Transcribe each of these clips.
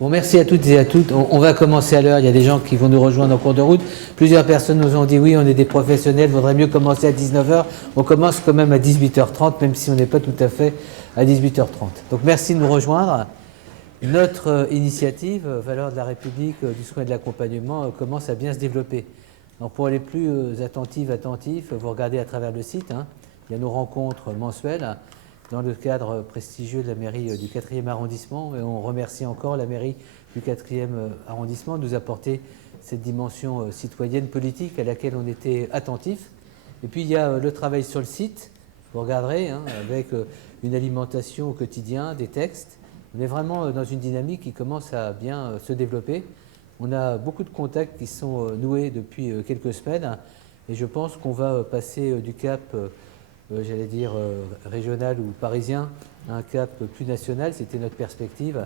Bon, merci à toutes et à toutes. On va commencer à l'heure. Il y a des gens qui vont nous rejoindre en cours de route. Plusieurs personnes nous ont dit oui, on est des professionnels, il vaudrait mieux commencer à 19h. On commence quand même à 18h30, même si on n'est pas tout à fait à 18h30. Donc merci de nous rejoindre. Notre initiative, Valeurs de la République, du soin et de l'accompagnement, commence à bien se développer. Donc pour les plus attentifs, vous regardez à travers le site. Il y a nos rencontres mensuelles dans le cadre prestigieux de la mairie du 4e arrondissement. Et on remercie encore la mairie du 4e arrondissement de nous apporter cette dimension citoyenne politique à laquelle on était attentif. Et puis il y a le travail sur le site, vous regarderez, avec une alimentation au quotidien, des textes. On est vraiment dans une dynamique qui commence à bien se développer. On a beaucoup de contacts qui sont noués depuis quelques semaines et je pense qu'on va passer du cap j'allais dire régional ou parisien, un cap plus national, c'était notre perspective.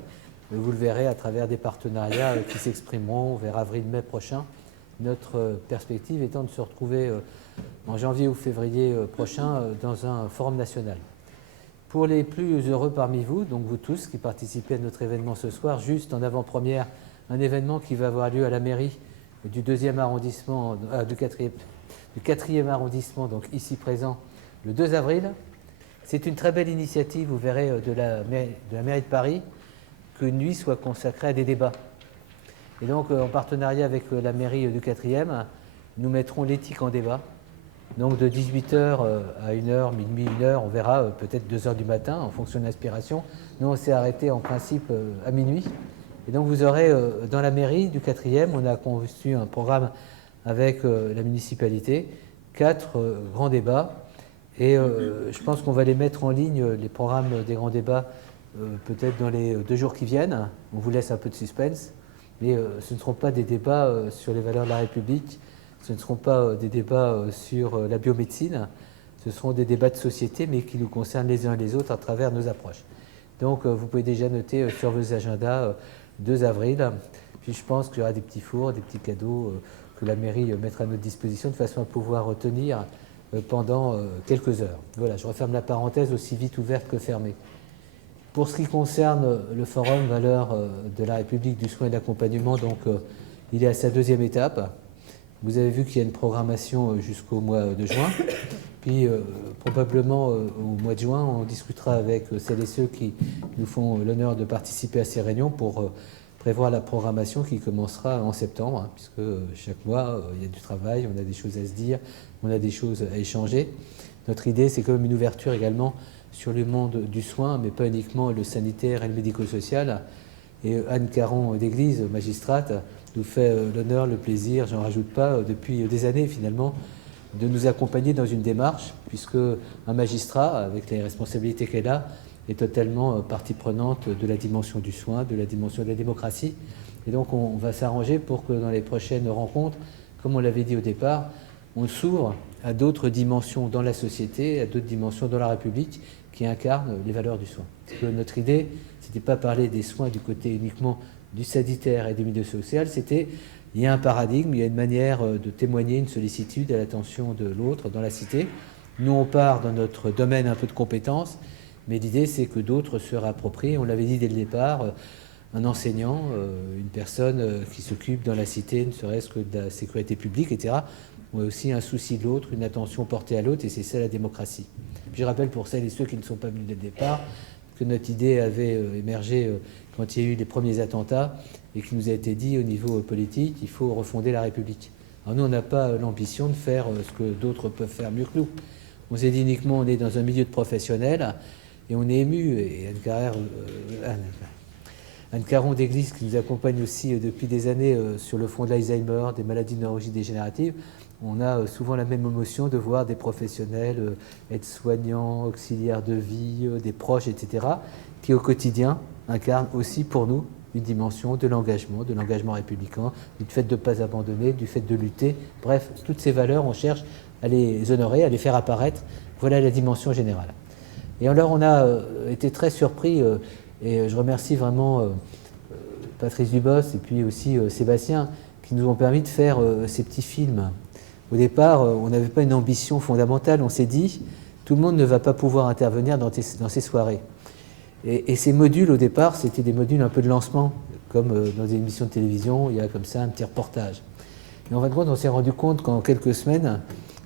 Vous le verrez à travers des partenariats qui s'exprimeront vers avril-mai prochain. Notre perspective étant de se retrouver en janvier ou février prochain dans un forum national. Pour les plus heureux parmi vous, donc vous tous qui participez à notre événement ce soir, juste en avant-première, un événement qui va avoir lieu à la mairie du 2e arrondissement, du 4e arrondissement, donc ici présent, le 2 avril. C'est une très belle initiative, vous verrez, de la mairie de Paris, qu'une nuit soit consacrée à des débats. Et donc, en partenariat avec la mairie du 4e, nous mettrons l'éthique en débat. Donc, de 18h à 1h, minuit, 1h, on verra peut-être 2h du matin, en fonction de l'inspiration. Nous, on s'est arrêté en principe à minuit. Et donc, vous aurez, dans la mairie du 4e, on a conçu un programme avec la municipalité, 4 grands débats. Et je pense qu'on va les mettre en ligne, les programmes des grands débats, peut-être dans les 2 jours qui viennent. On vous laisse un peu de suspense. Mais ce ne seront pas des débats sur les valeurs de la République, ce ne seront pas des débats sur la biomédecine, ce seront des débats de société, mais qui nous concernent les uns et les autres à travers nos approches. Donc vous pouvez déjà noter sur vos agendas 2 avril. Puis je pense qu'il y aura des petits fours, des petits cadeaux que la mairie mettra à notre disposition de façon à pouvoir tenir pendant quelques heures. Voilà, je referme la parenthèse aussi vite ouverte que fermée. Pour ce qui concerne le forum Valeurs de la République du soin et de l'accompagnement, donc il est à sa 2e étape. Vous avez vu qu'il y a une programmation jusqu'au mois de juin. Puis probablement au mois de juin, on discutera avec celles et ceux qui nous font l'honneur de participer à ces réunions pour prévoir la programmation qui commencera en septembre, puisque chaque mois, il y a du travail, on a des choses à se dire, on a des choses à échanger. Notre idée, c'est quand même une ouverture également sur le monde du soin, mais pas uniquement le sanitaire et le médico-social. Et Anne Caron d'Église, magistrate, nous fait l'honneur, le plaisir, j'en rajoute pas, depuis des années finalement, de nous accompagner dans une démarche, puisque un magistrat, avec les responsabilités qu'elle a, est totalement partie prenante de la dimension du soin, de la dimension de la démocratie. Et donc on va s'arranger pour que dans les prochaines rencontres, comme on l'avait dit au départ, on s'ouvre à d'autres dimensions dans la société, à d'autres dimensions dans la République qui incarnent les valeurs du soin. Parce que notre idée, c'était pas parler des soins du côté uniquement du sanitaire et du milieu social, c'était il y a un paradigme, il y a une manière de témoigner une sollicitude à l'attention de l'autre dans la cité. Nous, on part dans notre domaine un peu de compétences, mais l'idée, c'est que d'autres se réapproprient. On l'avait dit dès le départ, un enseignant, une personne qui s'occupe dans la cité, ne serait-ce que de la sécurité publique, etc., ont aussi un souci de l'autre, une attention portée à l'autre, et c'est ça la démocratie. Puis je rappelle pour celles et ceux qui ne sont pas venus dès le départ que notre idée avait émergé quand il y a eu les premiers attentats et qu'il nous a été dit au niveau politique, il faut refonder la République. Alors nous, on n'a pas l'ambition de faire ce que d'autres peuvent faire mieux que nous. On s'est dit uniquement, on est dans un milieu de professionnels et on est ému. Et Anne Caron d'Église, qui nous accompagne aussi depuis des années sur le front de l'Alzheimer, des maladies neurodégénératives, on a souvent la même émotion de voir des professionnels, aides-soignants, auxiliaires de vie, des proches, etc., qui au quotidien incarnent aussi pour nous une dimension de l'engagement républicain, du fait de ne pas abandonner, du fait de lutter. Bref, toutes ces valeurs, on cherche à les honorer, à les faire apparaître. Voilà la dimension générale. Et alors, on a été très surpris, et je remercie vraiment Patrice Dubos et puis aussi Sébastien, qui nous ont permis de faire ces petits films. Au départ, on n'avait pas une ambition fondamentale. On s'est dit, tout le monde ne va pas pouvoir intervenir dans ces soirées. Et ces modules, au départ, c'était des modules un peu de lancement, comme dans des émissions de télévision, il y a comme ça un petit reportage. Et en fin de compte, on s'est rendu compte qu'en quelques semaines,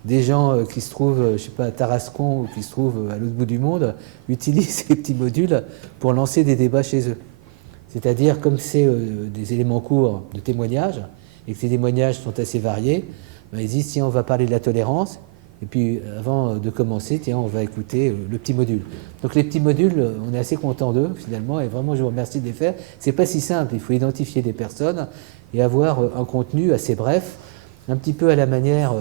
des gens qui se trouvent, je sais pas, à Tarascon ou qui se trouvent à l'autre bout du monde, utilisent ces petits modules pour lancer des débats chez eux. C'est-à-dire, comme c'est des éléments courts de témoignages, et que ces témoignages sont assez variés, ben, ils disent, tiens, on va parler de la tolérance, et puis avant de commencer, tiens, on va écouter le petit module. Donc les petits modules, on est assez content d'eux, finalement, et vraiment, je vous remercie de les faire. C'est pas si simple, il faut identifier des personnes et avoir un contenu assez bref, un petit peu à la manière...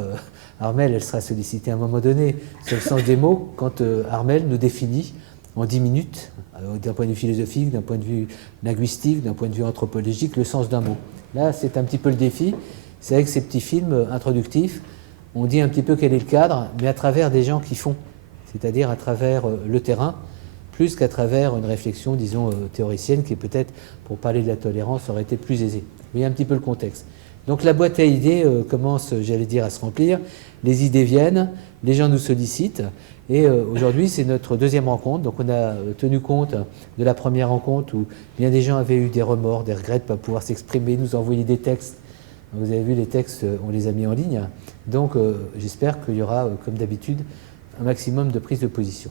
Armelle, elle sera sollicitée à un moment donné sur le sens des mots, quand Armelle nous définit en 10 minutes, d'un point de vue philosophique, d'un point de vue linguistique, d'un point de vue anthropologique, le sens d'un mot. Là, c'est un petit peu le défi. C'est avec ces petits films introductifs, on dit un petit peu quel est le cadre, mais à travers des gens qui font, c'est-à-dire à travers le terrain, plus qu'à travers une réflexion, disons, théoricienne, qui peut-être, pour parler de la tolérance, aurait été plus aisée. Vous voyez un petit peu le contexte. Donc la boîte à idées commence, j'allais dire, à se remplir. Les idées viennent, les gens nous sollicitent. Et aujourd'hui, c'est notre deuxième rencontre. Donc on a tenu compte de la première rencontre où bien des gens avaient eu des remords, des regrets de ne pas pouvoir s'exprimer, nous envoyer des textes. Vous avez vu les textes, on les a mis en ligne. Donc j'espère qu'il y aura, comme d'habitude, un maximum de prise de position.